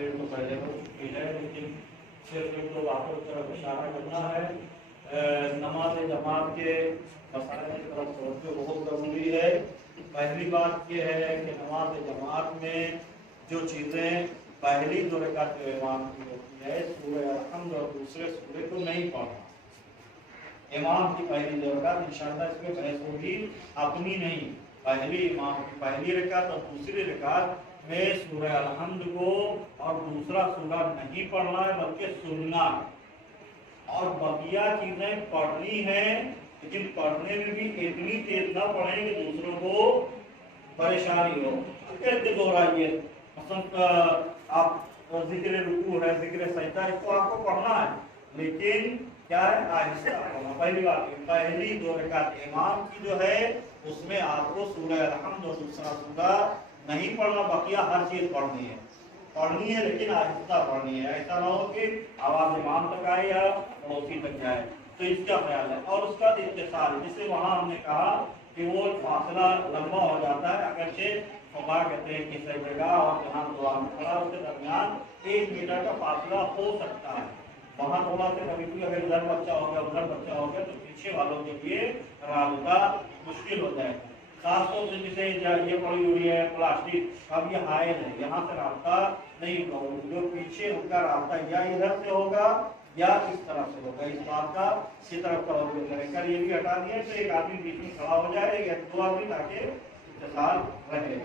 तस्वीर तो पहले हो चुकी है, लेकिन सिर्फ एक दो बातों की तरफ इशारा करना है। नमाज जमात के मसाले की तरफ तवज्जो बहुत ज़रूरी है। पहली बात यह है कि नमाज जमात में जो चीज़ें पहली दो रकात जो इमाम की होती है, सूरह अल-हम्द और दूसरे सूरह को नहीं पढ़ना। इमाम की पहली दो रकात इंशाअल्लाह इसमें बहस होगी, अपनी नहीं, पहली इमाम की पहली रकात और दूसरी रकात में सूरह अल-हम्द को और दूसरा सूरा नहीं पढ़ना है, बल्कि सुनना है। और बकिया चीजें पढ़नी है, लेकिन पढ़ने में भी इतनी तेज ना पढ़ें कि दूसरों को परेशानी हो। कैसे दोहराइए, आप जिक्र रुकू है, जिक्र सजदा, इसको आपको पढ़ना है, लेकिन क्या है, आहिस्ता पढ़ना। पहली बात, पहली दो रकात इमाम की जो है उसमें आपको सूरह अल-हम्द और दूसरा सूरा नहीं पढ़ना, बकिया हर चीज पढ़नी है, लेकिन आहिस्ता पढ़नी है। ऐसा ना हो कि आवाज इमाम तक आए या पड़ोसी तक जाए, तो इसका ख्याल है। और उसका इत्तिसाल, जिसे वहां हमने कहा कि वो फासला लंबा हो जाता है, अगर से फुक़हा कहते हैं कि सही जगह और जहाँ दुआ में खड़ा उसके दरमियान 1 मीटर का फासला हो सकता है। वहाँ थोड़ा सा कभी भी अगर इधर बच्चा हो गया उधर बच्चा हो गया तो पीछे वालों के लिए रास्ता मुश्किल हो जाएगा। खासतौर से जैसे ये पड़ी हुई है प्लास्टिक, अब ये हायल है, यहाँ से रास्ता नहीं होगा, जो पीछे उनका रास्ता या इधर से होगा या इस तरह से होगा। इस बात का इसी तरफ तवज्जो करें। कर ये भी हटा दिया तो एक आदमी बीच में खड़ा हो जाए या 2 आदमी, ताकि इत्तिसाल रहे।